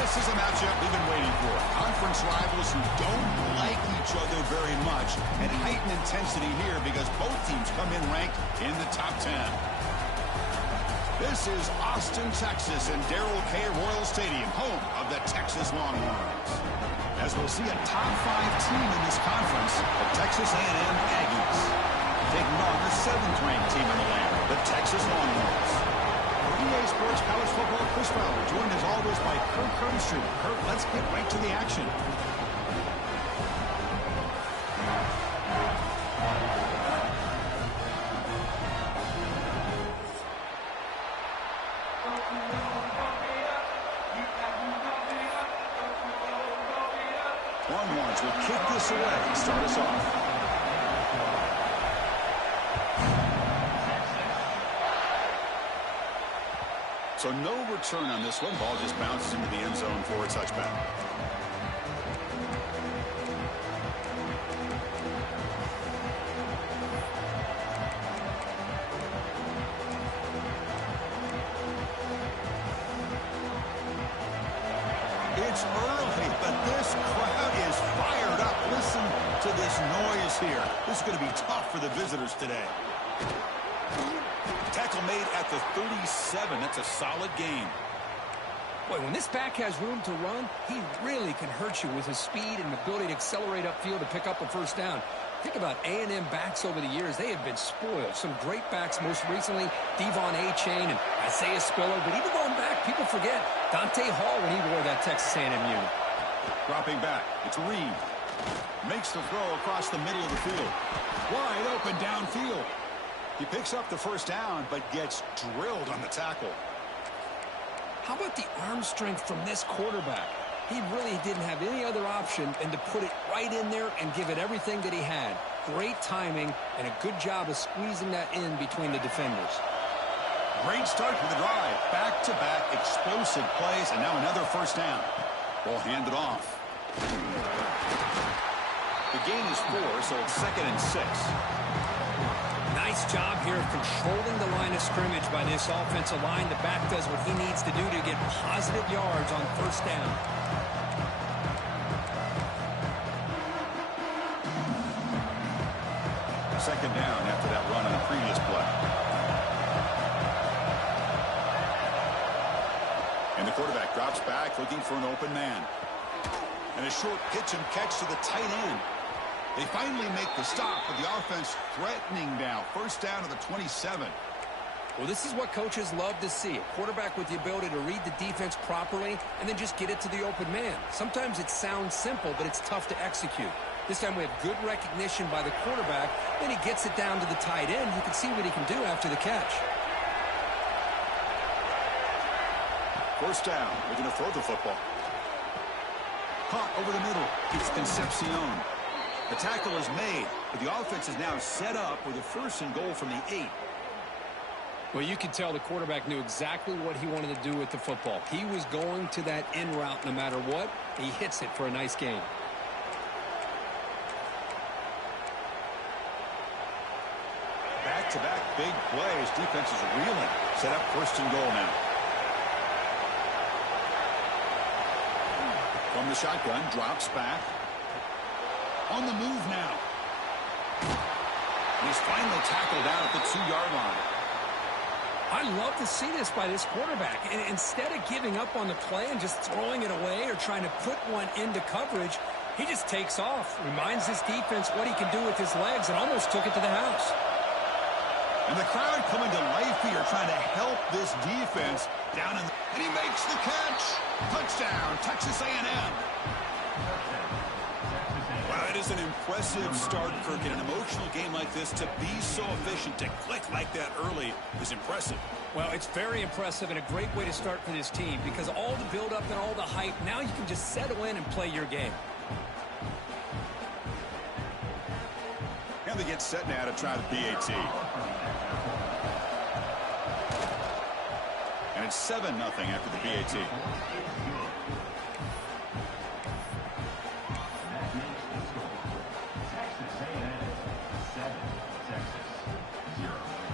This is a matchup we've been waiting for. Conference rivals who don't like each other very much, and heightened intensity here because both teams come in ranked in the top 10. This is Austin, Texas, and Darrell K. Royal Stadium, home of the Texas Longhorns. As we'll see a top 5 team in this conference, the Texas A&M Aggies, taking on the 7th-ranked team in the land, the Texas Longhorns. EA Sports College Football, Chris Fowler, joined as always by Kirk Herbstreit. Kirk, let's get right to the action. Longhorns will kick this away and start us off. So no return on this one. Ball just bounces into the end zone for a touchback. It's early, but this crowd is fired up. Listen to this noise here. This is going to be tough for the visitors today. Tackle made at the 37. That's a solid gain. Boy, when this back has room to run, he really can hurt you with his speed and ability to accelerate upfield to pick up a first down. Think about A&M backs over the years. They have been spoiled. Some great backs, most recently, Devon A-Chain and Isaiah Spiller. But even going back, people forget Dante Hall when he wore that Texas A&M unit. Dropping back, it's Reed. Makes the throw across the middle of the field. Wide open downfield. He picks up the first down, but gets drilled on the tackle. How about the arm strength from this quarterback? He really didn't have any other option than to put it right in there and give it everything that he had. Great timing and a good job of squeezing that in between the defenders. Great start to the drive. Back-to-back explosive plays, and now another first down. Ball handed off. The gain is 4, so it's 2nd and 6. Nice job here of controlling the line of scrimmage by this offensive line. The back does what he needs to do to get positive yards on first down. Second down after that run on the previous play. And the quarterback drops back looking for an open man. And a short pitch and catch to the tight end. They finally make the stop, but the offense threatening now. First down to the 27. Well, this is what coaches love to see. A quarterback with the ability to read the defense properly and then just get it to the open man. Sometimes it sounds simple, but it's tough to execute. This time we have good recognition by the quarterback. Then he gets it down to the tight end. You can see what he can do after the catch. First down. They're going to throw the football. Caught over the middle. It's Concepcion. The tackle is made, but the offense is now set up with a 1st and goal from the 8. Well, you can tell the quarterback knew exactly what he wanted to do with the football. He was going to that in route no matter what. He hits it for a nice gain. Back-to-back big plays. Defense is reeling. Set up 1st and goal now. From the shotgun, drops back. On the move now. He's finally tackled out at the 2-yard line. I love to see this by this quarterback. And instead of giving up on the play and just throwing it away or trying to put one into coverage, he just takes off, reminds his defense what he can do with his legs, and almost took it to the house. And the crowd coming to life here, trying to help this defense down in the... And he makes the catch. Touchdown, Texas A&M. Wow, it is an impressive start, Kirk. In an emotional game like this, to be so efficient, to click like that early is impressive. Well, it's very impressive and a great way to start for this team because all the build-up and all the hype, now you can just settle in and play your game. And they get set now to try the PAT. And it's 7-0 after the PAT.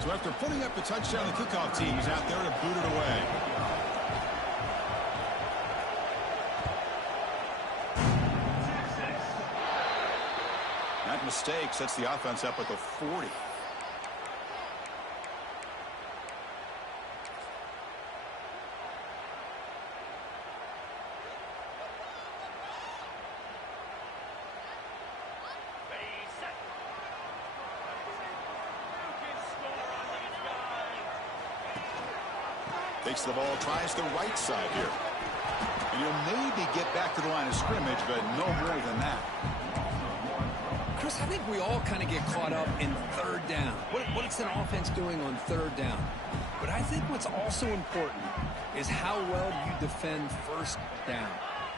So after putting up the touchdown, the kickoff team is out there to boot it away. mistake sets the offense up at the 40. Takes the ball, tries the right side here. And you'll maybe get back to the line of scrimmage, but no more than that. Chris, I think we all kind of get caught up in third down. What's an offense doing on third down? But I think what's also important is how well you defend first down.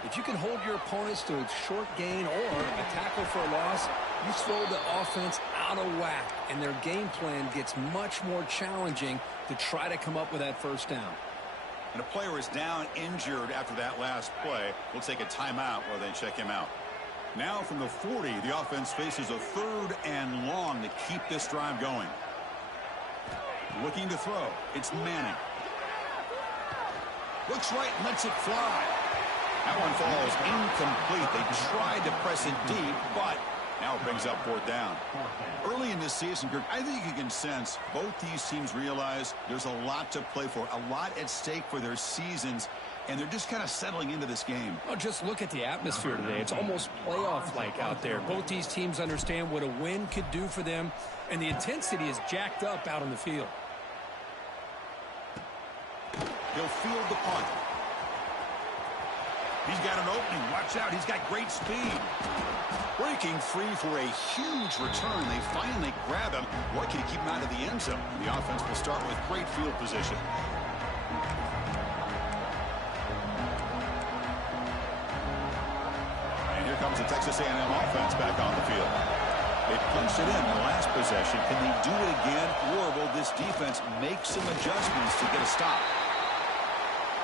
If you can hold your opponents to a short gain or a tackle for a loss, you throw the offense out of whack, and their game plan gets much more challenging to try to come up with that first down. And a player is down injured after that last play. We'll take a timeout while they check him out. Now from the 40, the offense faces a 3rd and long to keep this drive going. Looking to throw. It's Manning. Looks right and lets it fly. That one falls incomplete. They tried to press it deep, but now it brings up 4th down. Early in this season, Kirk, I think you can sense both these teams realize there's a lot to play for, a lot at stake for their seasons, and they're just kind of settling into this game. Well, just look at the atmosphere today. It's almost playoff-like out there. Both these teams understand what a win could do for them, and the intensity is jacked up out on the field. He'll field the punt. He's got an opening. Watch out. He's got great speed. Breaking free for a huge return. They finally grab him. Lucky to keep him out of the end zone. The offense will start with great field position. And here comes the Texas A&M offense back on the field. They punched it in the last possession. Can they do it again, or will this defense make some adjustments to get a stop?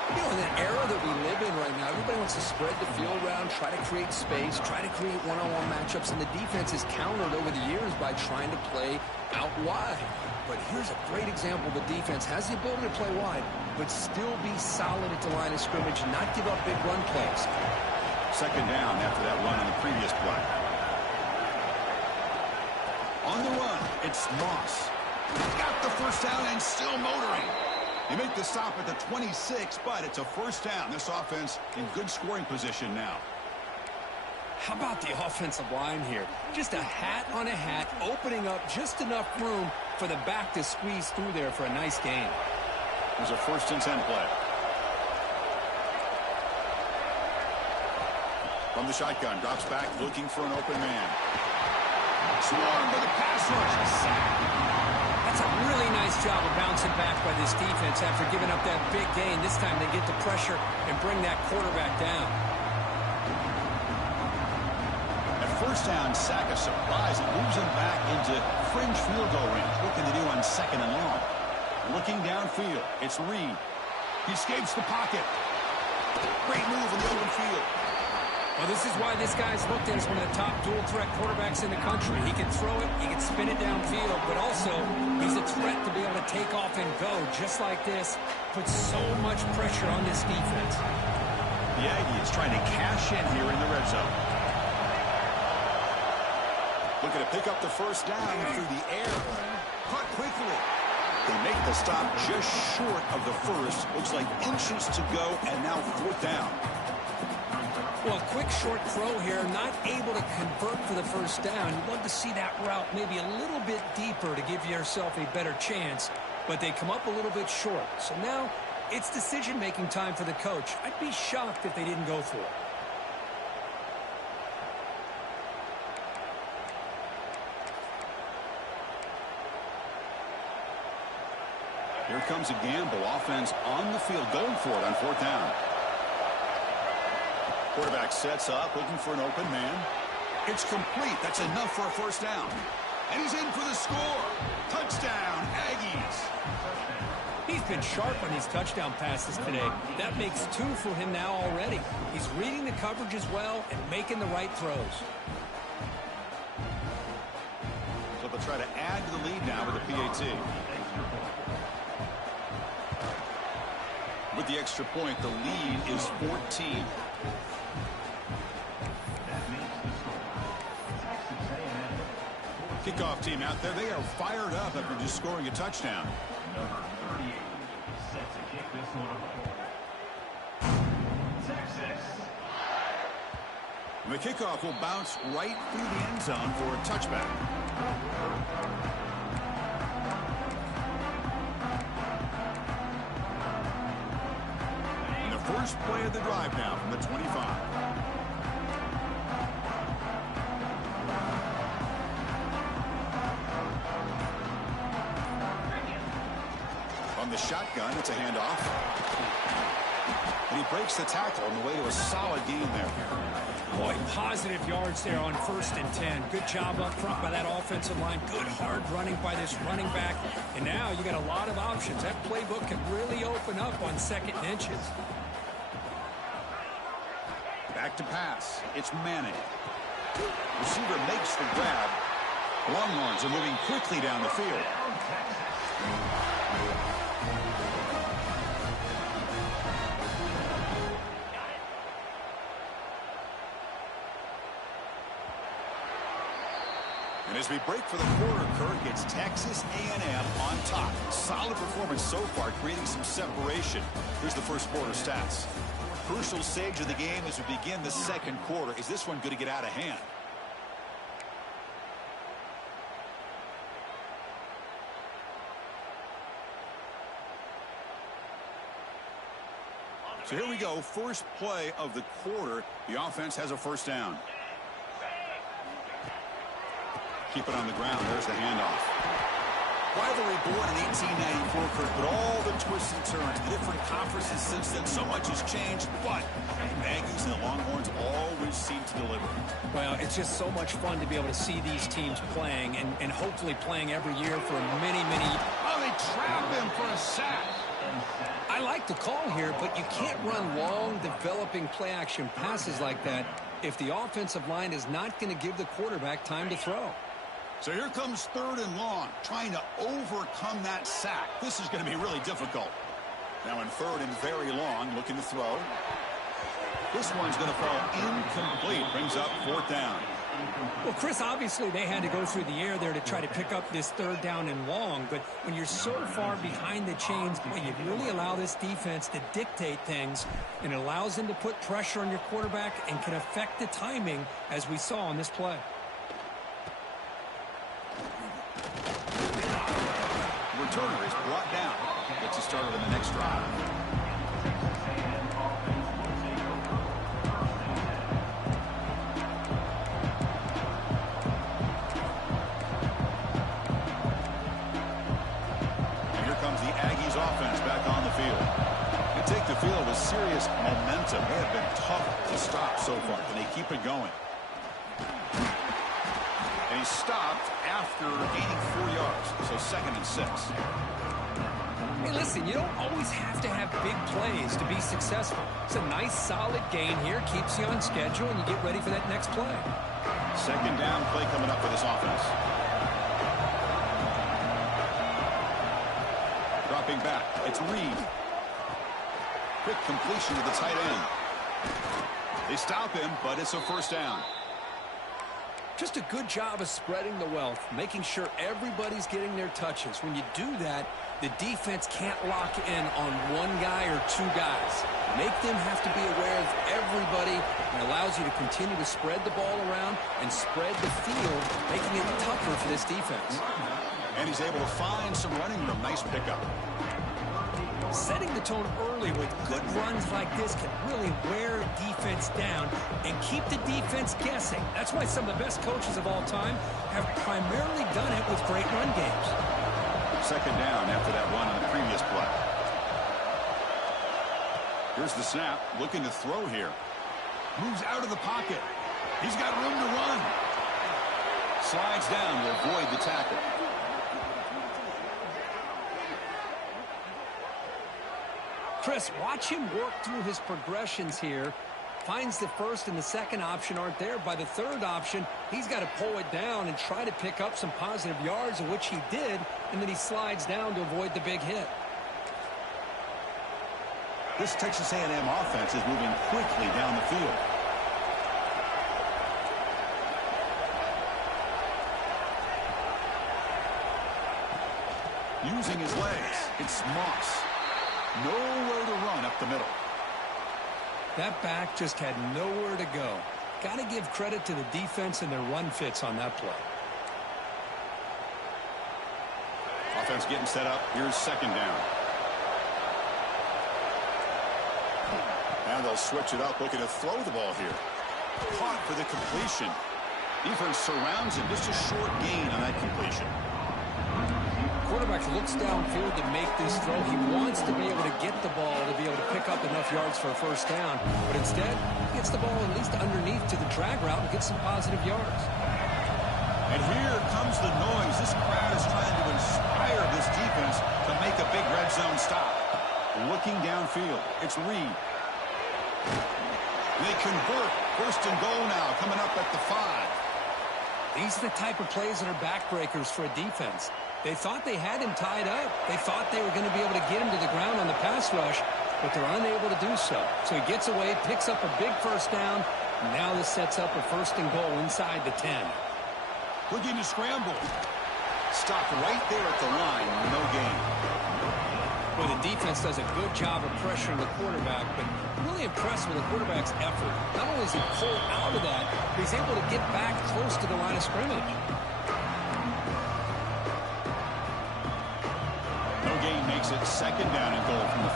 You know, in the era that we live in right now, everybody wants to spread the field around, try to create space, try to create one-on-one matchups, and the defense is countered over the years by trying to play out wide. But here's a great example. The defense has the ability to play wide, but still be solid at the line of scrimmage and not give up big run plays. 2nd down after that run on the previous play. On the run, it's Moss. Got the first down and still motoring. They make the stop at the 26, but it's a 1st down. This offense in good scoring position now. How about the offensive line here? Just a hat on a hat, opening up just enough room for the back to squeeze through there for a nice gain. There's a 1st and 10 play. From the shotgun, drops back, looking for an open man. Swarmed by the pass rush. Sack. That's a really nice job of bouncing back by this defense after giving up that big gain. This time they get the pressure and bring that quarterback down. At 1st down, sack a surprise. It moves him back into fringe field goal range. What can they do on 2nd and long? Looking downfield, it's Reed. He escapes the pocket. Great move in the open field. Well, this is why this guy's looked at as one of the top dual-threat quarterbacks in the country. He can throw it, he can spin it downfield, but also he's a threat to be able to take off and go just like this. Puts so much pressure on this defense. The Aggies trying to cash in here in the red zone. Looking to pick up the 1st down through the air. Caught quickly. They make the stop just short of the 1st. Looks like inches to go, and now 4th down. Well, a quick short throw here, not able to convert for the 1st down. You'd love to see that route maybe a little bit deeper to give yourself a better chance, but they come up a little bit short. So now it's decision-making time for the coach. I'd be shocked if they didn't go for it. Here comes a gamble. Offense on the field, going for it on 4th down. Quarterback sets up, looking for an open man. It's complete. That's enough for a 1st down. And he's in for the score. Touchdown, Aggies. He's been sharp on these touchdown passes today. That makes 2 for him now already. He's reading the coverage as well and making the right throws. So they'll try to add to the lead now with a PAT. With the extra point, the lead is 14. Kickoff team out there, they are fired up after just scoring a touchdown. Number 38 set to kick this one off. Texas. The kickoff will bounce right through the end zone for a touchback. And the first play of the drive now from the 25. On the shotgun, it's a handoff. And he breaks the tackle on the way to a solid gain there. Boy, positive yards there on 1st and 10. Good job up front by that offensive line. Good hard running by this running back. And now you got a lot of options. That playbook can really open up on 2nd and inches. Back to pass. It's Manning. Receiver makes the grab. Longhorns are moving quickly down the field. And as we break for the quarter, Kirk, it's Texas A&M on top. Solid performance so far, creating some separation. Here's the first quarter stats. Crucial stage of the game as we begin the second quarter. Is this one going to get out of hand? So here we go, first play of the quarter. The offense has a first down. Keep it on the ground. There's the handoff. Rivalry born in 1894, Kurt, but all the twists and turns, the different conferences since then, so much has changed, but the Aggies and the Longhorns always seem to deliver. Well, it's just so much fun to be able to see these teams playing and hopefully playing every year for many, many. Oh, they trap him for a sack. I like the call here, but you can't run long, developing play-action passes like that if the offensive line is not going to give the quarterback time to throw. So here comes 3rd and long, trying to overcome that sack. This is going to be really difficult. Now in 3rd and very long, looking to throw. This one's going to fall incomplete. Brings up 4th down. Well, Chris, obviously they had to go through the air there to try to pick up this 3rd down and long, but when you're so far behind the chains, boy, you really allow this defense to dictate things, and it allows them to put pressure on your quarterback and can affect the timing, as we saw on this play. Returner is brought down. Gets you started on the next drive. And here comes the Aggies offense back on the field. They take the field with serious momentum. They have been tough to stop so far. Can they keep it going? And he stopped after gaining 4 yards, so 2nd and 6. Hey, listen, you don't always have to have big plays to be successful. It's a nice, solid gain here, keeps you on schedule, and you get ready for that next play. 2nd down play coming up for this offense. Dropping back, it's Reed. Quick completion to the tight end. They stop him, but it's a first down. Just a good job of spreading the wealth, making sure everybody's getting their touches. When you do that, the defense can't lock in on one guy or 2 guys. Make them have to be aware of everybody, and allows you to continue to spread the ball around and spread the field, making it tougher for this defense. And he's able to find some running room. Nice pickup. Setting the tone early with good runs like this can really wear a defense down and keep the defense guessing. That's why some of the best coaches of all time have primarily done it with great run games. 2nd down after that run on the previous play. Here's the snap, looking to throw here. Moves out of the pocket. He's got room to run. Slides down to avoid the tackle. Chris, watch him work through his progressions here. Finds the 1st and the 2nd option aren't there. By the 3rd option, he's got to pull it down and try to pick up some positive yards, of which he did, and then he slides down to avoid the big hit. This Texas A&M offense is moving quickly down the field. using his legs. It's Moss. Nowhere to run up the middle. That back just had nowhere to go. Got to give credit to the defense and their run fits on that play. Offense getting set up. Here's second down. Now they'll switch it up, looking to throw the ball here. Caught for the completion. Defense surrounds him. Just a short gain on that completion. Quarterback looks downfield to make this throw. He wants to be able to get the ball to be able to pick up enough yards for a first down. But instead, he gets the ball at least underneath to the drag route and gets some positive yards. And here comes the noise. This crowd is trying to inspire this defense to make a big red zone stop. Looking downfield, it's Reed. They convert. First and goal now, coming up at the 5. These are the type of plays that are backbreakers for a defense. They thought they had him tied up. They thought they were going to be able to get him to the ground on the pass rush, but they're unable to do so. So he gets away, picks up a big first down, and now this sets up a first and goal inside the 10. Looking to scramble. Stopped right there at the line. No gain. Well, the defense does a good job of pressuring the quarterback, but really impressed with the quarterback's effort. Not only is he pulled out of that, but he's able to get back close to the line of scrimmage. No gain makes it second down and goal from the 5.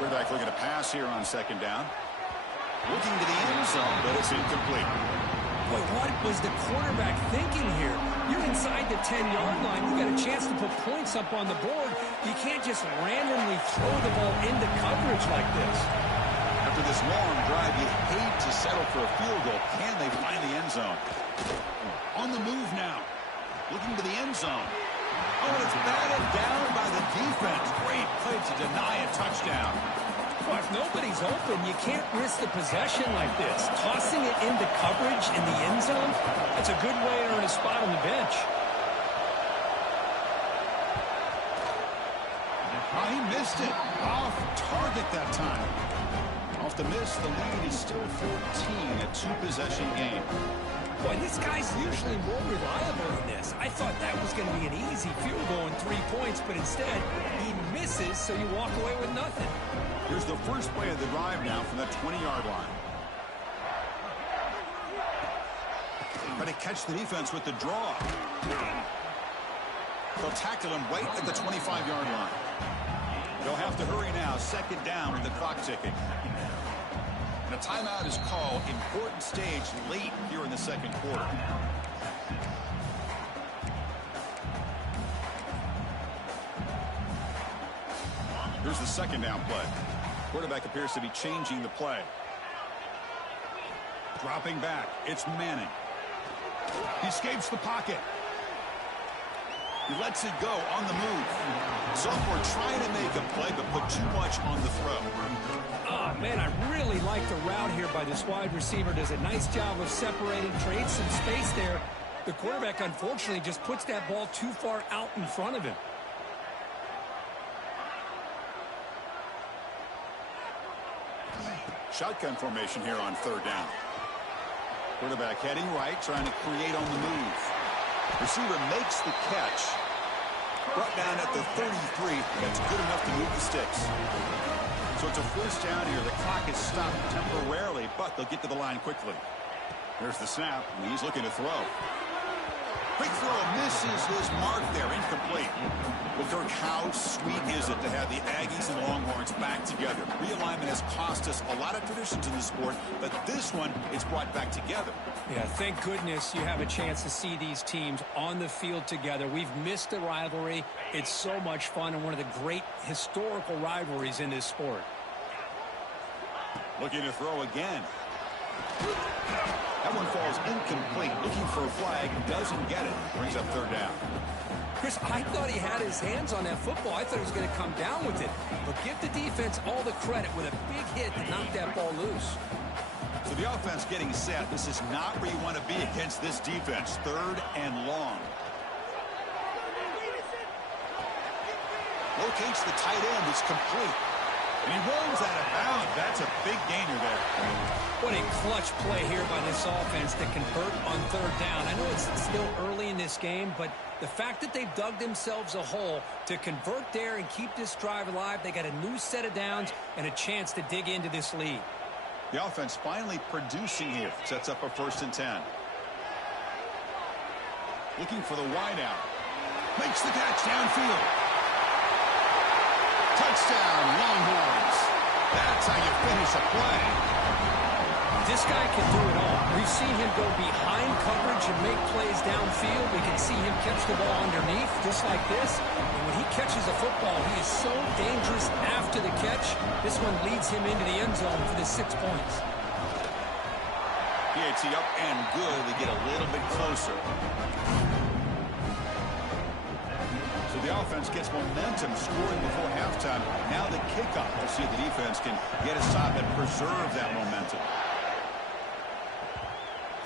Quarterback looking to pass here on second down. Looking to the end zone, but it's incomplete. Boy, what was the quarterback thinking here? You're inside the 10-yard line. You got a chance to put points up on the board. You can't just randomly throw the ball into coverage like this. After this long drive, you hate to settle for a field goal. Can they find the end zone? On the move now. Looking to the end zone. Oh, and it's batted down by the defense. Great play to deny a touchdown. Well, if nobody's open, you can't risk the possession like this. Tossing it into coverage in the end zone, that's a good way to earn a spot on the bench. Oh, he missed it. Off target that time. Off the miss, the lead is still 14, a two-possession game. Boy, this guy's usually more reliable than this. I thought that was going to be an easy field goal and 3 points, but instead, he misses, so you walk away with nothing. Here's the first play of the drive now from the 20-yard line. But to catch the defense with the draw. They'll tackle him right at the 25-yard line. They'll have to hurry now. Second down with the clock ticking. And a timeout is called. Important stage late here in the second quarter. Here's the second down play. Quarterback appears to be changing the play. Dropping back. It's Manning. He escapes the pocket. He lets it go on the move. Sophomore trying to make a play, but put too much on the throw. Oh, man, I really like the route here by this wide receiver. Does a nice job of separating, trades some space there. The quarterback, unfortunately, just puts that ball too far out in front of him. Shotgun formation here on third down. Quarterback heading right, trying to create on the move. Receiver makes the catch. Brought down at the 33. That's good enough to move the sticks. So it's a first down here. The clock is stopped temporarily, but they'll get to the line quickly. There's the snap, and he's looking to throw. Quick throw misses his mark there, incomplete. But Kirk, how sweet is it to have the Aggies and Longhorns back together? Realignment has cost us a lot of traditions in the sport, but this one, it's brought back together. Yeah, thank goodness you have a chance to see these teams on the field together. We've missed the rivalry. It's so much fun and one of the great historical rivalries in this sport. Looking to throw again. That one falls incomplete. Looking for a flag. Doesn't get it. Brings up third down. Chris, I thought he had his hands on that football. I thought he was going to come down with it. But give the defense all the credit with a big hit to knock that ball loose. So the offense getting set. This is not where you want to be against this defense. Third and long. Locates the tight end. It's complete. And he rolls out of bounds. That's a big gainer there. What a clutch play here by this offense to convert on third down. I know it's still early in this game, but the fact that they've dug themselves a hole to convert there and keep this drive alive, they got a new set of downs and a chance to dig into this lead. The offense finally producing here. Sets up a 1st and 10. Looking for the wide out. Makes the catch downfield. Touchdown, Longhorns. That's how you finish a play. This guy can do it all. We've seen him go behind coverage and make plays downfield. We can see him catch the ball underneath, just like this. And when he catches a football, he is so dangerous after the catch. This one leads him into the end zone for the 6 points. PAT up and good. They get a little bit closer. So the offense gets momentum scoring before halftime. Now the kickoff. We'll see if the defense can get a stop and preserve that momentum.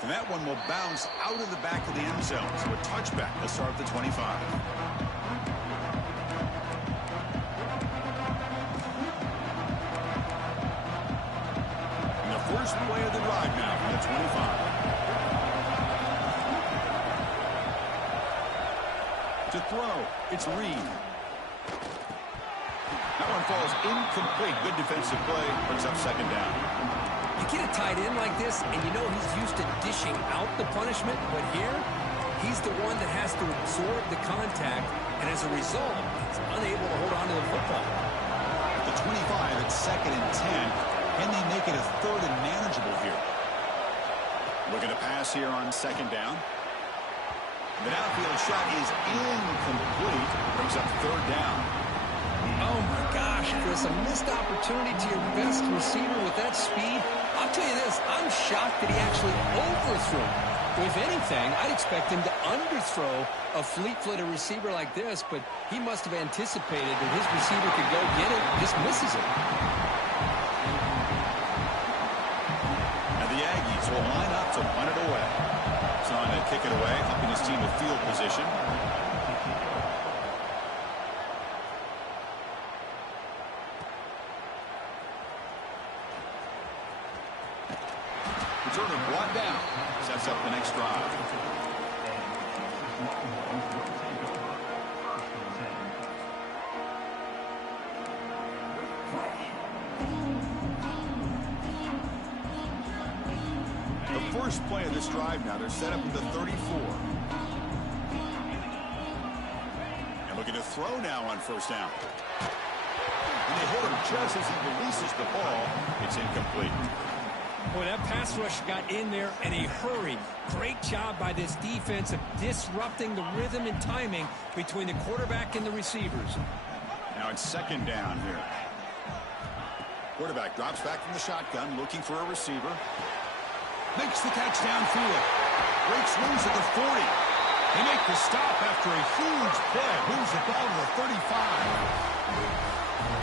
And that one will bounce out of the back of the end zone. So a touchback will start at the 25. And the first play of the drive now from the 25. To throw, it's Reed. That one falls incomplete. Good defensive play. Brings up 2nd down. You get a tight end like this, and you know he's used to dishing out the punishment, but here, he's the one that has to absorb the contact, and as a result, he's unable to hold on to the football. The 25 at 2nd and 10. Can they make it a 3rd and manageable here? Looking to pass here on 2nd down. The downfield shot is incomplete. Brings up 3rd down. Oh, my gosh, Chris, a missed opportunity to your best receiver with that speed. I'll tell you this, I'm shocked that he actually overthrew. If anything, I'd expect him to underthrow a fleet-footed receiver like this, but he must have anticipated that his receiver could go get it, just misses it. And the Aggies will line up to punt it away. Trying to kick it away, helping his team with field position. Returner brought down. Sets up the next drive. The first play of this drive now. They're set up at the 34. And looking to throw now on 1st down. And they hit him just as he releases the ball. It's incomplete. Boy, that pass rush got in there in a hurry. Great job by this defense of disrupting the rhythm and timing between the quarterback and the receivers. Now it's 2nd down here. Quarterback drops back from the shotgun, looking for a receiver. Makes the catch downfield. Breaks loose at the 40. They make the stop after a huge play. Moves the ball to the 35.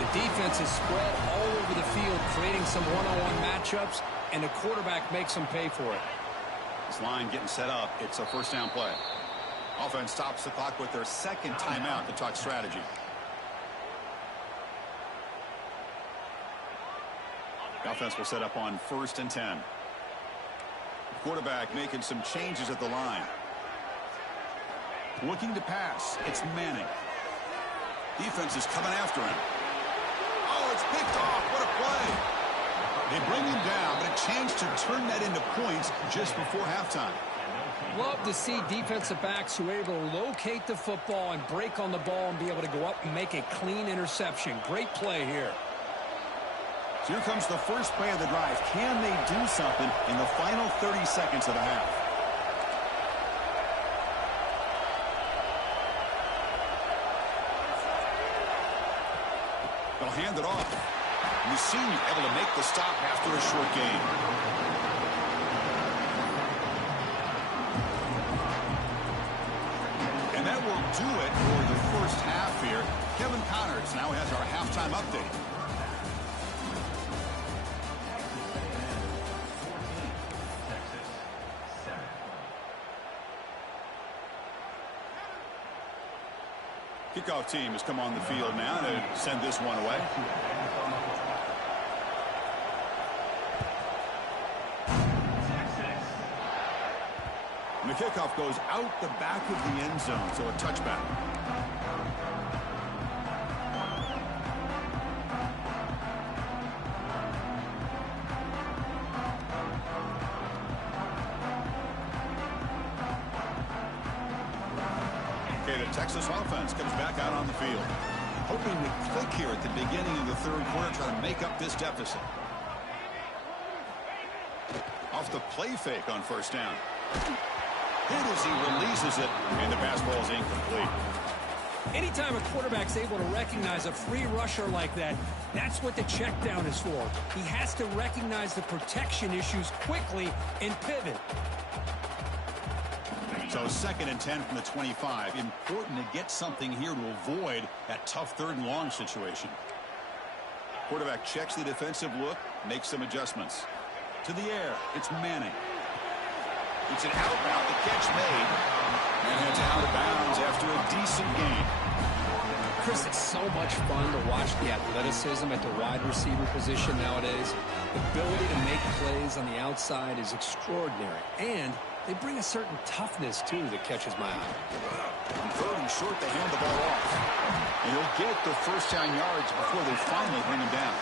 The defense is spread all over the field, creating some one-on-one matchups, and the quarterback makes them pay for it. This line getting set up. It's a 1st down play. Offense stops the clock with their 2nd timeout to talk strategy. The offense will set up on 1st and 10. Quarterback making some changes at the line. Looking to pass. It's Manning. Defense is coming after him. Oh, it's picked off. What a play. They bring him down, but a chance to turn that into points just before halftime. Love to see defensive backs who are able to locate the football and break on the ball and be able to go up and make a clean interception. Great play here. So here comes the first play of the drive. Can they do something in the final 30 seconds of the half? They'll hand it off. Mussini able to make the stop after a short gain. And that will do it for the first half here. Kevin Connors now has our halftime update. Kickoff team has come on the field now to send this one away. And the kickoff goes out the back of the end zone, so a touchback. Okay, the Texas offense comes back out on the field. Hoping to click here at the beginning of the third quarter, trying to make up this deficit. Off the play fake on first down. Hit as he releases it, and the pass ball is incomplete. Anytime a quarterback's able to recognize a free rusher like that, that's what the check down is for. He has to recognize the protection issues quickly and pivot. So 2nd and 10 from the 25. Important to get something here to avoid that tough 3rd and long situation. Quarterback checks the defensive look, makes some adjustments. To the air, it's Manning. It's an out route, the catch made, and it's out of bounds after a decent gain. Chris, it's so much fun to watch the athleticism at the wide receiver position nowadays. The ability to make plays on the outside is extraordinary, and they bring a certain toughness, too, that catches my eye. On 3rd and short, they hand the ball off. And he'll get the first down yards before they finally bring him down.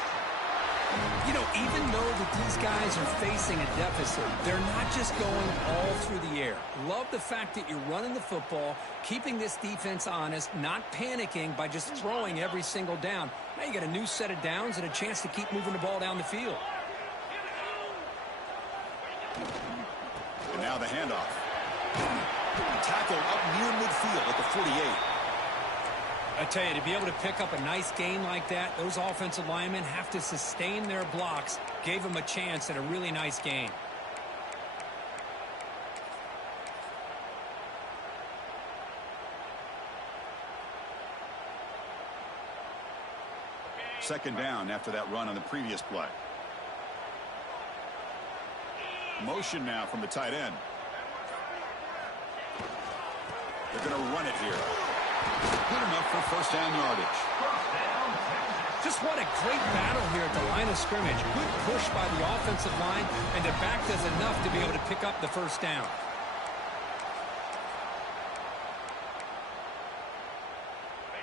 You know, even though that these guys are facing a deficit, they're not just going all through the air. Love the fact that you're running the football, keeping this defense honest, not panicking by just throwing every single down. Now you got a new set of downs and a chance to keep moving the ball down the field. And now the handoff. Tackle up near midfield at the 48. I tell you, to be able to pick up a nice gain like that, those offensive linemen have to sustain their blocks. Gave them a chance at a really nice gain. Second down after that run on the previous play. Motion now from the tight end. They're going to run it here. Good enough for first down yardage. Just what a great battle here at the line of scrimmage. Good push by the offensive line, and the back does enough to be able to pick up the first down.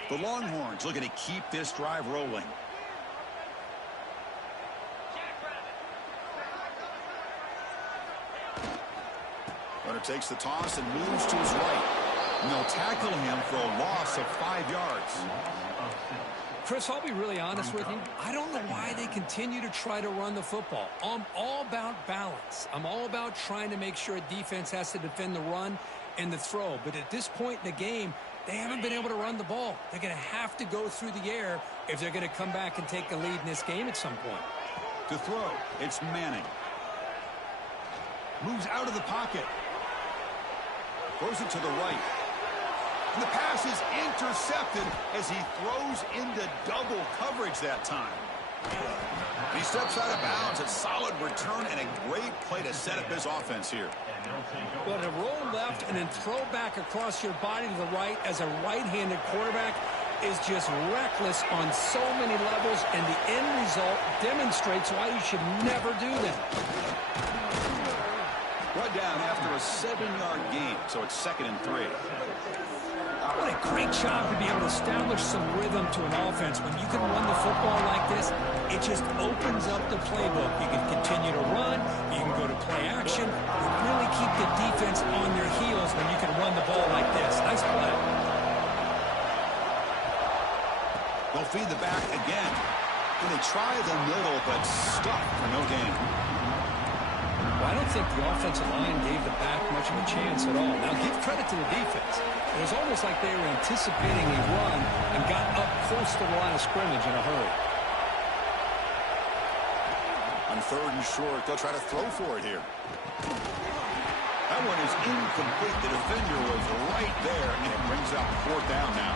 The Longhorns looking to keep this drive rolling. Runner takes the toss and moves to his right. And they'll tackle him for a loss of 5 yards. Chris, I'll be really honest with you. I don't know why they continue to try to run the football. I'm all about balance. I'm all about trying to make sure a defense has to defend the run and the throw. But at this point in the game, they haven't been able to run the ball. They're going to have to go through the air if they're going to come back and take the lead in this game at some point. To throw, it's Manning. Moves out of the pocket. Throws it to the right. And the pass is intercepted as he throws into double coverage that time. He steps out of bounds. A solid return and a great play to set up his offense here. Well, to roll left and then throw back across your body to the right as a right-handed quarterback is just reckless on so many levels, and the end result demonstrates why you should never do that. Brought down after a 7-yard gain, so it's 2nd and 3. What a great job to be able to establish some rhythm to an offense. When you can run the football like this, it just opens up the playbook. You can continue to run, you can go to play action, you really keep the defense on their heels when you can run the ball like this. Nice play. They'll feed the back again. And they try the middle, but stuck for no gain. Well, I don't think the offensive line gave the back much of a chance at all. Now, give credit to the defense. It was almost like they were anticipating a run and got up close to the line of scrimmage in a hurry. On 3rd and short, they'll try to throw for it here. That one is incomplete. The defender was right there, and it brings up 4th down now.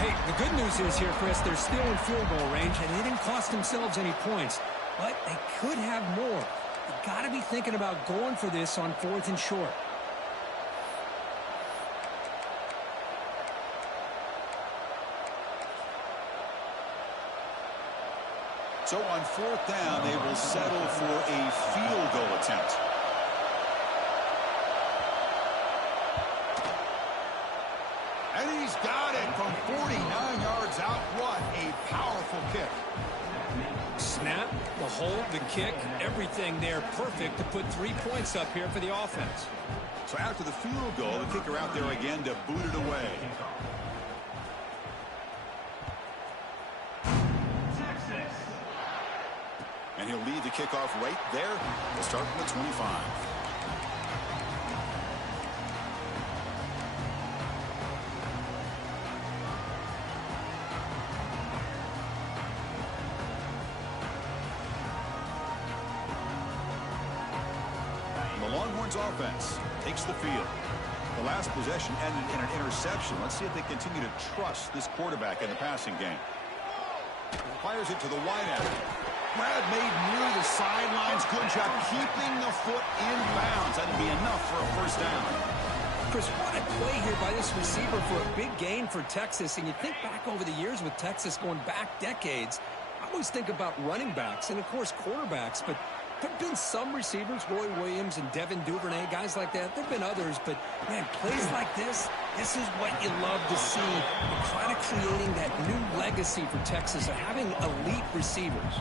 Hey, the good news is here, Chris, they're still in field goal range, and they didn't cost themselves any points. But they could have more. You got to be thinking about going for this on 4th and short. So on 4th down, they will settle for a field goal attempt. 49 yards out. What a powerful kick. Snap, the hold, the kick, everything there perfect to put 3 points up here for the offense. So after the field goal, the kicker out there again to boot it away. Texas. And he'll lead the kickoff right there. We'll start from the 25. Longhorns offense takes the field. The last possession ended in an interception. Let's see if they continue to trust this quarterback in the passing game. Fires it to the wide end. Brad made near the sidelines. Good job keeping the foot in bounds. That'd be enough for a first down. Chris, what a play here by this receiver for a big gain for Texas. And you think back over the years with Texas going back decades, I always think about running backs and, of course, quarterbacks, but there have been some receivers, Roy Williams and Devin Duvernay, guys like that. There have been others, but, man, plays like this is what you love to see. Kind of creating that new legacy for Texas of having elite receivers.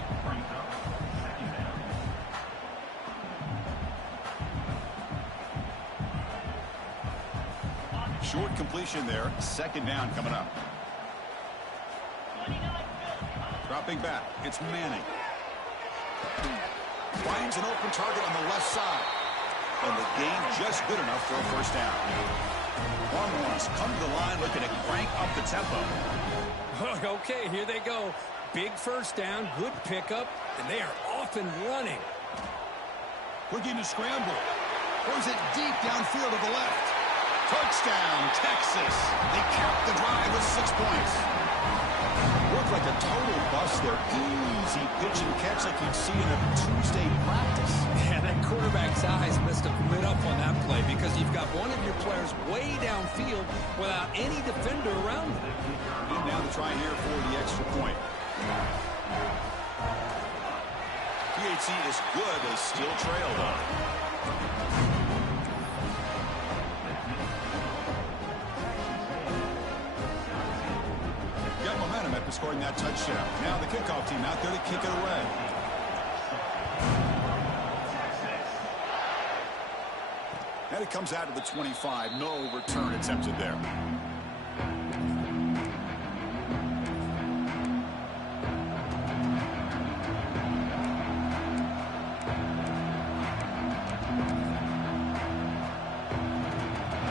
Short completion there. Second down coming up. Dropping back. It's Manning. Finds an open target on the left side. And the gain just good enough for a first down. Longhorns come to the line looking to crank up the tempo. Okay, here they go. Big first down, good pickup, and they are off and running. Looking to scramble. Throws it deep downfield to the left. Touchdown, Texas. They cap the drive with 6 points. Looked like a total bust there. Easy pitch and catch like you'd see in a Tuesday practice. Yeah, that quarterback's eyes must have lit up on that play because you've got one of your players way downfield without any defender around them. And now to try here for the extra point. THC is good. They still trail, though. Got momentum after scoring that touchdown. Now the kickoff team out there to kick it away. And it comes out to the 25. No return attempted there.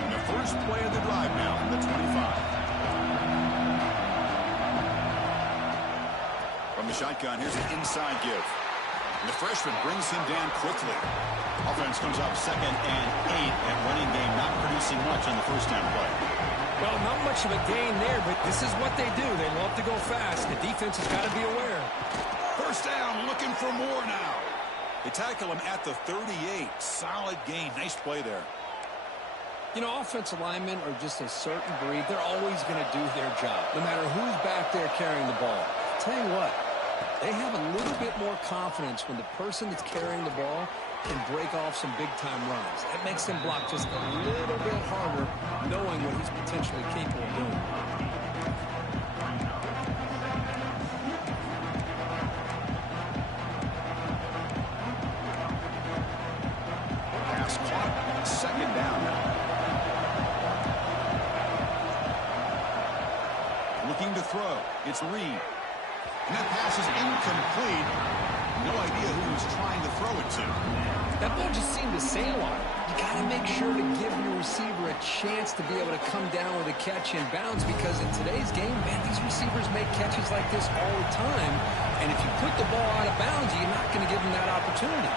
And the first play of the drive now from the 25. From the shotgun, here's an inside give. And the freshman brings him down quickly. Offense comes up 2nd and 8, and running game not producing much on the first down play. Well, not much of a gain there, but this is what they do. They love to go fast. The defense has got to be aware. First down, looking for more now. They tackle him at the 38. Solid gain. Nice play there. You know, offensive linemen are just a certain breed. They're always going to do their job, no matter who's back there carrying the ball. I'll tell you what, they have a little bit more confidence when the person that's carrying the ball can break off some big-time runs. That makes them block just a little bit harder, knowing what he's potentially capable of doing. Pass clock, 2nd down now. Looking to throw. It's Reed. And that pass is incomplete. No idea who he's trying to throw it to. That ball just seemed to sail on him. You got to make sure to give your receiver a chance to be able to come down with a catch in bounds because in today's game, man, these receivers make catches like this all the time. And if you put the ball out of bounds, you're not going to give them that opportunity.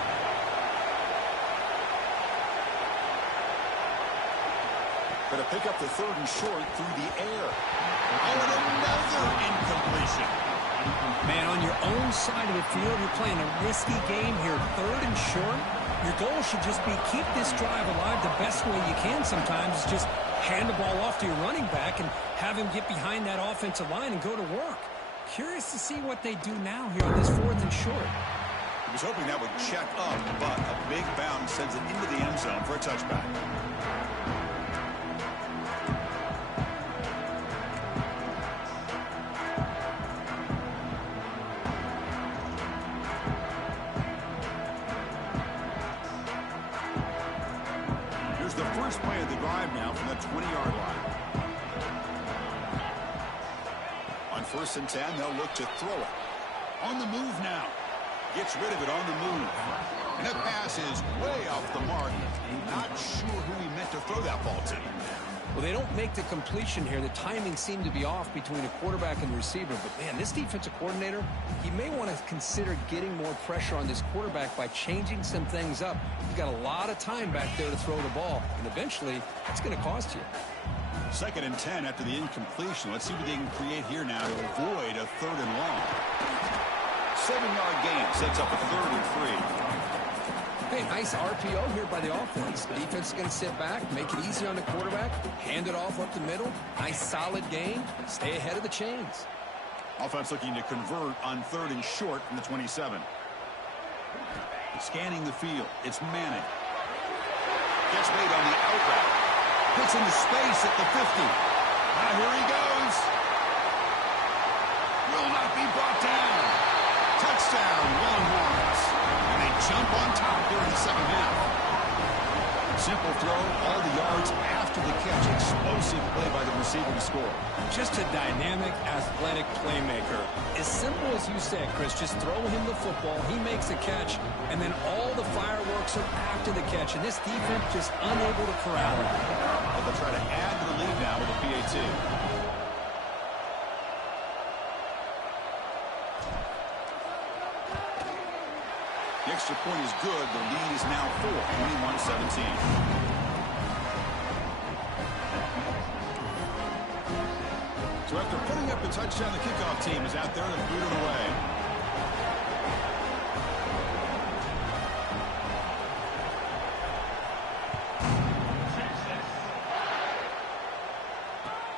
Going to pick up the 3rd and short through the air. Oh, and another incompletion. Man, on your own side of the field, you're playing a risky game here. 3rd and short. Your goal should just be keep this drive alive the best way you can sometimes is just hand the ball off to your running back and have him get behind that offensive line and go to work. Curious to see what they do now here on this 4th and short. He was hoping that would check up, but a big bounce sends it into the end zone for a touchback. First play of the drive now from the 20-yard line. On 1st and 10, they'll look to throw it. On the move now. Gets rid of it on the move. And that pass is way off the mark. Not sure who he meant to throw that ball to. Well, they don't make the completion here. The timing seemed to be off between a quarterback and receiver. But, man, this defensive coordinator, he may want to consider getting more pressure on this quarterback by changing some things up. He's got a lot of time back there to throw the ball. And eventually, that's going to cost you. 2nd and 10 after the incompletion. Let's see what they can create here now to avoid a 3rd and long. 7-yard gain sets up a 3rd and 3. Hey, nice RPO here by the offense. The defense is going to sit back, make it easy on the quarterback, hand it off up the middle. Nice solid gain. Stay ahead of the chains. Offense looking to convert on 3rd and short from the 27. Scanning the field. It's Manning. Gets made on the out route. Puts into space at the 50. Now here he goes. Will not be brought down. Touchdown, Longhorns. And they jump on top here in the 2nd half. Simple throw, all the yards after the catch. Explosive play by the receiver to score. Just a dynamic, athletic playmaker. As simple as you said, Chris, just throw him the football, he makes a catch, and then all the fireworks are after the catch. And this defense just unable to corral him. Well, they'll try to add to the lead now with a PAT. The extra point is good. The lead is now 4, 21-17. So after putting up the touchdown, the kickoff team is out there to boot it away.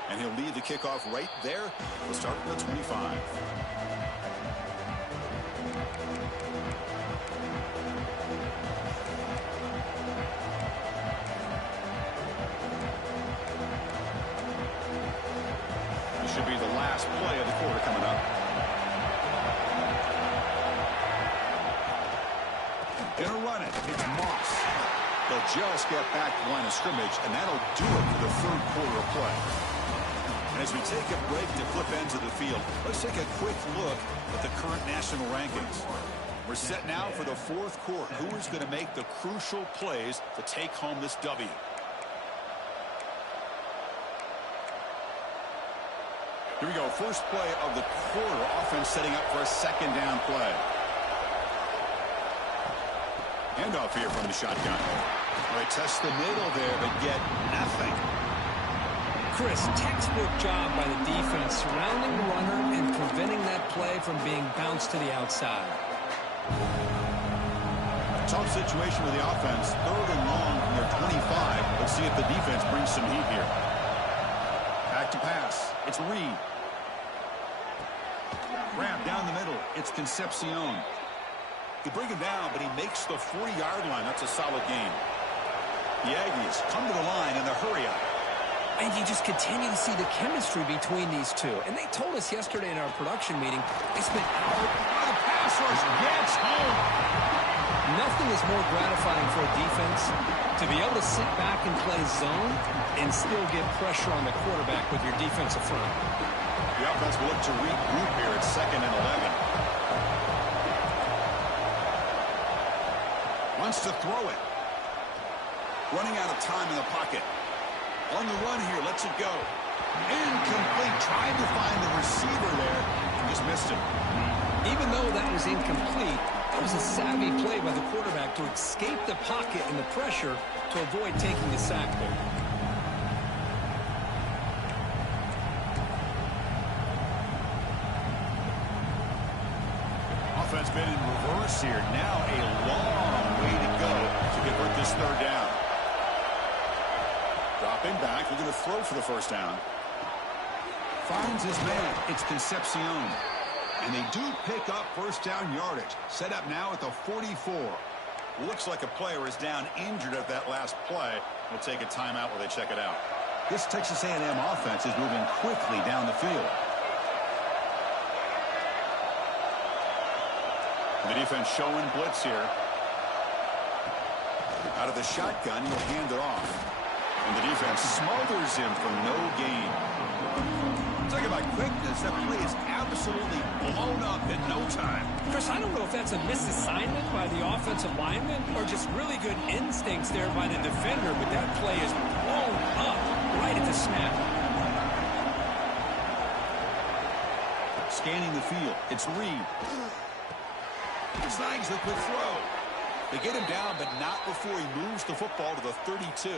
And he'll lead the kickoff right there. We'll start from the 25. Should be the last play of the quarter coming up. Gonna run it. It's Moss. They'll just get back to the line of scrimmage, and that'll do it for the 3rd quarter of play. And as we take a break to flip ends of the field, let's take a quick look at the current national rankings. We're set now for the 4th quarter. Who is going to make the crucial plays to take home this W? Here we go. First play of the quarter. Offense setting up for a 2nd down play. Handoff here from the shotgun. They test the middle there, but get nothing. Chris, textbook job by the defense surrounding the runner and preventing that play from being bounced to the outside. Tough situation with the offense. 3rd and long from their 25. Let's see if the defense brings some heat here. Back to pass. It's Reed. Grab down the middle. It's Concepcion. They bring him down, but he makes the 40-yard line. That's a solid gain. The Aggies come to the line in the hurry-up. And you just continue to see the chemistry between these two. And they told us yesterday in our production meeting, they spent hours. The pass rush gets home. Nothing is more gratifying for a defense to be able to sit back and play zone and still get pressure on the quarterback with your defensive front. The offense will look to regroup here at 2nd and 11. Wants to throw it. Running out of time in the pocket. On the run here, lets it go. Incomplete. Trying to find the receiver there and just missed him. Even though that was incomplete, that was a savvy play by the quarterback to escape the pocket and the pressure to avoid taking the sack there. Offense been in reverse here. Now a long way to go to convert this 3rd down. Dropping back, looking to throw for the 1st down. Finds his man. It's Concepcion. And they do pick up 1st down yardage. Set up now at the 44. Looks like a player is down injured at that last play. We'll take a timeout while they check it out. This Texas A&M offense is moving quickly down the field. The defense showing blitz here. Out of the shotgun, he'll hand it off. And the defense smothers him for no gain. Talk about quickness. That play is absolutely blown up in no time. Chris, I don't know if that's a misassignment by the offensive lineman or just really good instincts there by the defender, but that play is blown up right at the snap. Scanning the field. It's Reed. Snags the quick throw. They get him down, but not before he moves the football to the 32.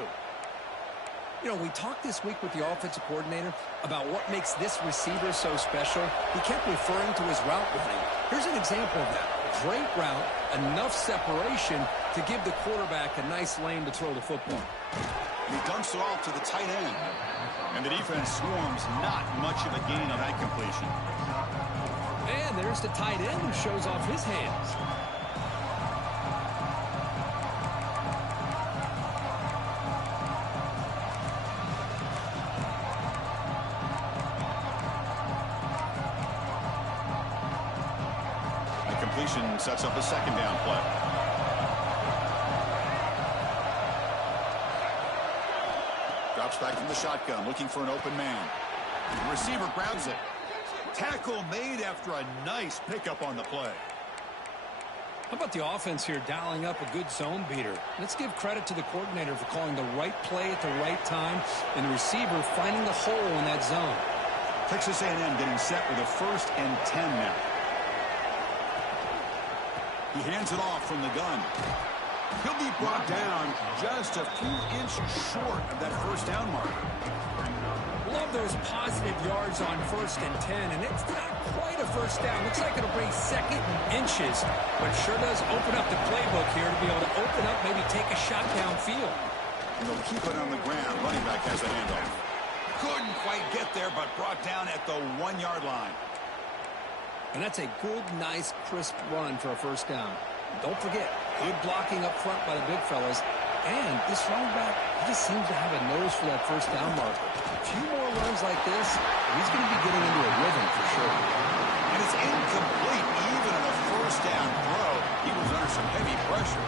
You know, we talked this week with the offensive coordinator about what makes this receiver so special. He kept referring to his route running. Here's an example of that. Great route, enough separation to give the quarterback a nice lane to throw the football. And he dumps it off to the tight end. And the defense swarms, not much of a gain on that completion. And there's the tight end who shows off his hands. Completion sets up a second down play. Drops back from the shotgun, looking for an open man. The receiver grabs it. Tackle made after a nice pickup on the play. How about the offense here dialing up a good zone beater? Let's give credit to the coordinator for calling the right play at the right time and the receiver finding the hole in that zone. Texas A&M getting set with a 1st and 10 now. He hands it off from the gun. He'll be brought down just a few inches short of that first down marker. Love those positive yards on 1st and 10, and it's not quite a first down. Looks like it'll bring 2nd and inches, but sure does open up the playbook here to be able to open up, maybe take a shot downfield. And they'll keep it on the ground. Running back has the handoff. Couldn't quite get there, but brought down at the 1-yard line. And that's a good, nice, crisp run for a first down. Don't forget, good blocking up front by the big fellas. And this running back, he just seems to have a nose for that first down marker. A few more runs like this, he's going to be getting into a rhythm for sure. And it's incomplete. Even on a first down throw, he was under some heavy pressure.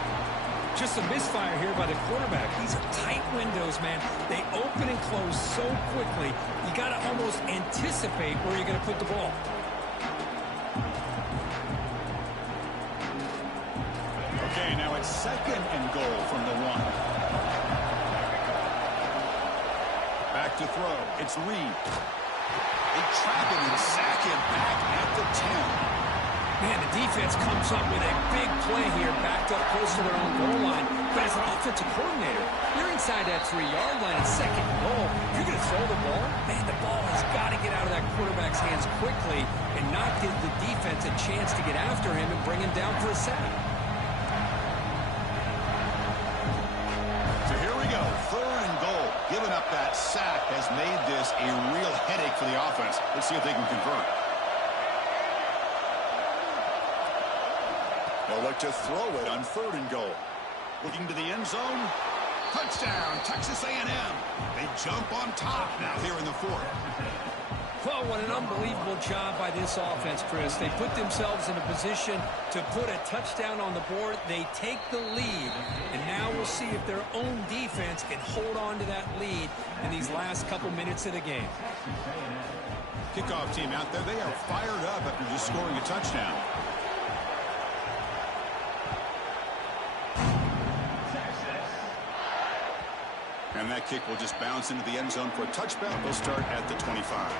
Just a misfire here by the quarterback. These are tight windows, man. They open and close so quickly, you got to almost anticipate where you're going to put the ball. Okay, now it's 2nd and goal from the 1. Back to throw. It's Reed. They trap him and sack him back at the 10. Man, the defense comes up with a big play here, backed up close to their own goal line. But as an offensive coordinator, you're inside that 3-yard line, 2nd and goal. You're going to throw the ball? Man, the ball has got to get out of that quarterback's hands quickly and not give the defense a chance to get after him and bring him down for a sack. So here we go, 3rd and goal. Giving up that sack has made this a real headache for the offense. Let's see if they can convert. They'll look to throw it on 3rd and goal. Looking to the end zone. Touchdown, Texas A&M. They jump on top now here in the 4th. Well, what an unbelievable job by this offense, Chris. They put themselves in a position to put a touchdown on the board. They take the lead, and now we'll see if their own defense can hold on to that lead in these last couple minutes of the game. Kickoff team out there, they are fired up after just scoring a touchdown. And that kick will just bounce into the end zone for a touchback. They'll start at the 25.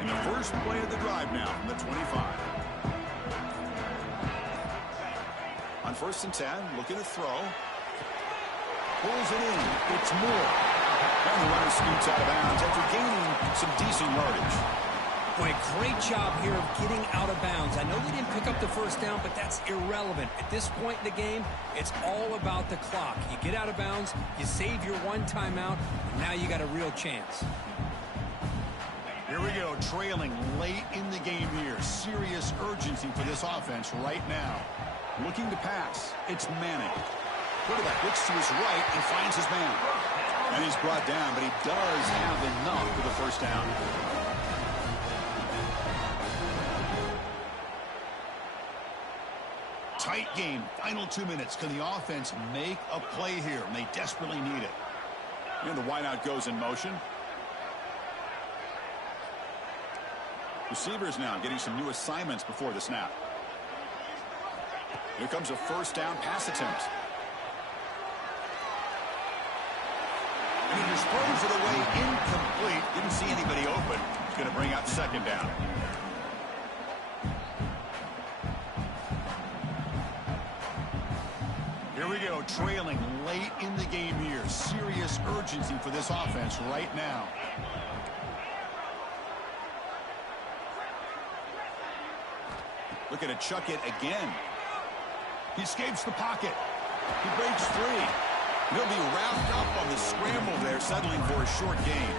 And the first play of the drive now from the 25. On 1st and 10, looking to throw. Pulls it in. It's Moore. And the runner scoots out of bounds after gaining some decent yardage. Boy, great job here of getting out of bounds. I know they didn't pick up the first down, but that's irrelevant. At this point in the game, it's all about the clock. You get out of bounds, you save your one timeout, and now you got a real chance. Here we go, trailing late in the game here. Serious urgency for this offense right now. Looking to pass. It's Manning. Quarterback looks to his right and finds his man. And he's brought down, but he does have enough for the first down. Tight game. Final 2 minutes. Can the offense make a play here? And they desperately need it. And the wideout goes in motion. Receivers now getting some new assignments before the snap. Here comes a first down pass attempt. And he disposed it away incomplete. Didn't see anybody open. He's going to bring out second down. Here we go, trailing late in the game here. Serious urgency for this offense right now. Looking to chuck it again. He escapes the pocket. He breaks free. He'll be wrapped up on the scramble there, settling for a short gain.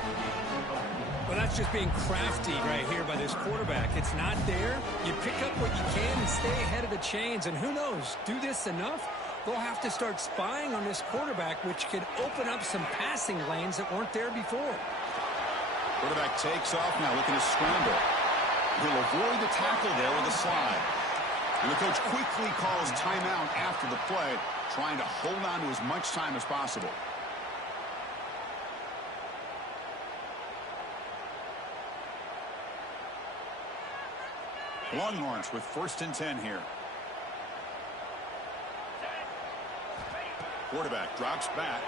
Well, that's just being crafty right here by this quarterback. It's not there. You pick up what you can and stay ahead of the chains. And who knows, do this enough, they'll have to start spying on this quarterback, which could open up some passing lanes that weren't there before. Quarterback takes off now, looking to scramble. He'll avoid the tackle there with a slide. And the coach quickly calls timeout after the play, trying to hold on to as much time as possible. Longhorns with 1st and 10 here. Quarterback drops back.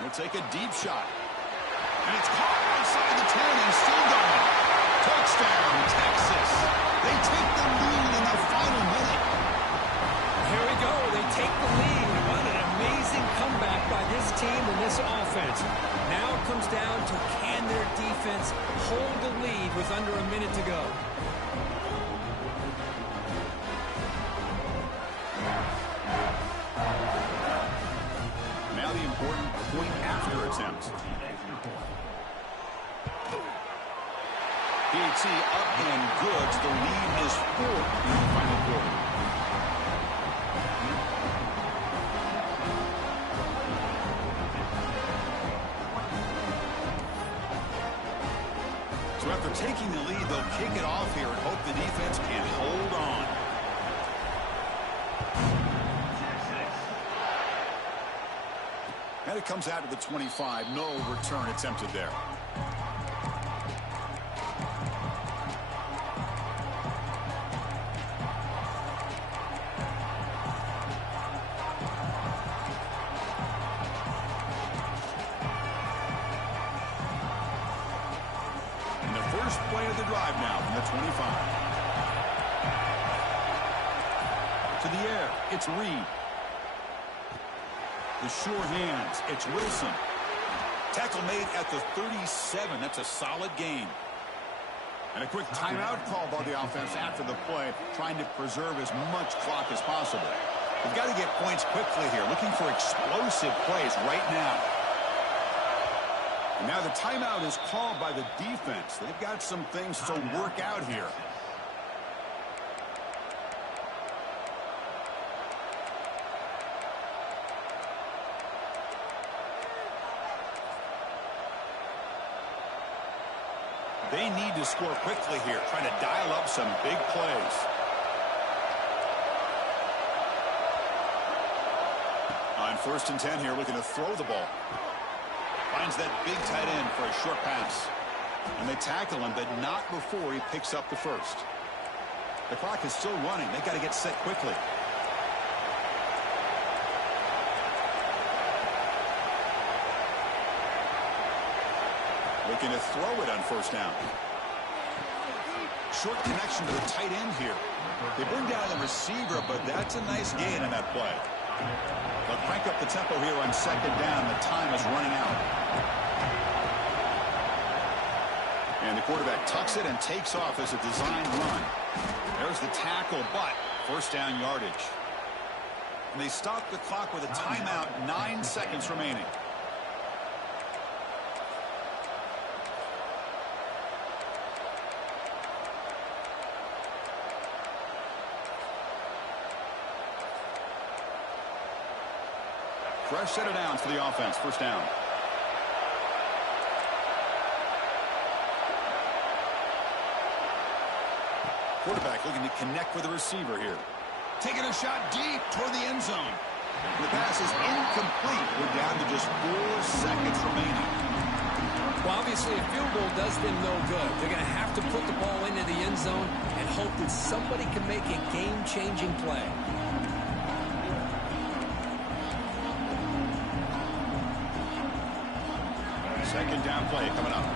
He'll take a deep shot. And it's caught outside the 10 and still going. Touchdown, Texas. They take the lead in the final minute. Here we go. They take the lead. What an amazing comeback by this team and this offense. Now it comes down to can their defense hold the lead with under a minute to go. Now the important point after attempt. PAT up and good. The lead is 4 in the final quarter. So after taking the lead, they'll kick it off here and hope the defense can hold on. And it comes out to the 25. No return attempted there. First play of the drive now from the 25. To the air, it's Reed. The sure hands, it's Wilson. Tackle made at the 37. That's a solid gain. And a quick timeout call by the offense after the play, trying to preserve as much clock as possible. They've got to get points quickly here, looking for explosive plays right now. And now the timeout is called by the defense. They've got some things to work out here. They need to score quickly here, trying to dial up some big plays. On 1st and 10 here, looking to throw the ball. Finds that big tight end for a short pass. And they tackle him, but not before he picks up the first. The clock is still running. They've got to get set quickly. Looking to throw it on 1st down. Short connection to the tight end here. They bring down the receiver, but that's a nice gain on that play. They'll crank up the tempo here on 2nd down. The time is running out. And the quarterback tucks it and takes off as a designed run. There's the tackle, but 1st down yardage. And they stop the clock with a timeout, 9 seconds remaining. Fresh set of downs for the offense. First down. Quarterback looking to connect with the receiver here. Taking a shot deep toward the end zone. The pass is incomplete. We're down to just 4 seconds remaining. Well, obviously, a field goal does them no good. They're going to have to put the ball into the end zone and hope that somebody can make a game-changing play. Second down play coming up.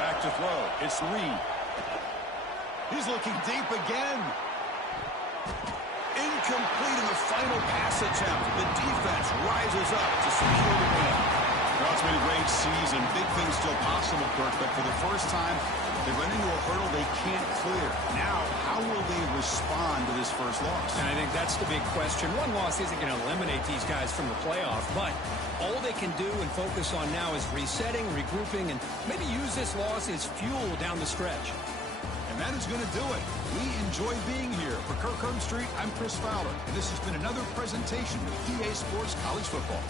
Back to throw. It's Reed. He's looking deep again. Incomplete in the final pass attempt. The defense rises up to secure the win. Well, it's been a great season. Big things still possible, Kirk, but for the first time, they run into a hurdle they can't clear. Now, how will they respond to this first loss? And I think that's the big question. One loss isn't going to eliminate these guys from the playoff, but all they can do and focus on now is resetting, regrouping, and maybe use this loss as fuel down the stretch. And that is going to do it. We enjoy being here. For Kirk Street, I'm Chris Fowler, and this has been another presentation of EA Sports College Football.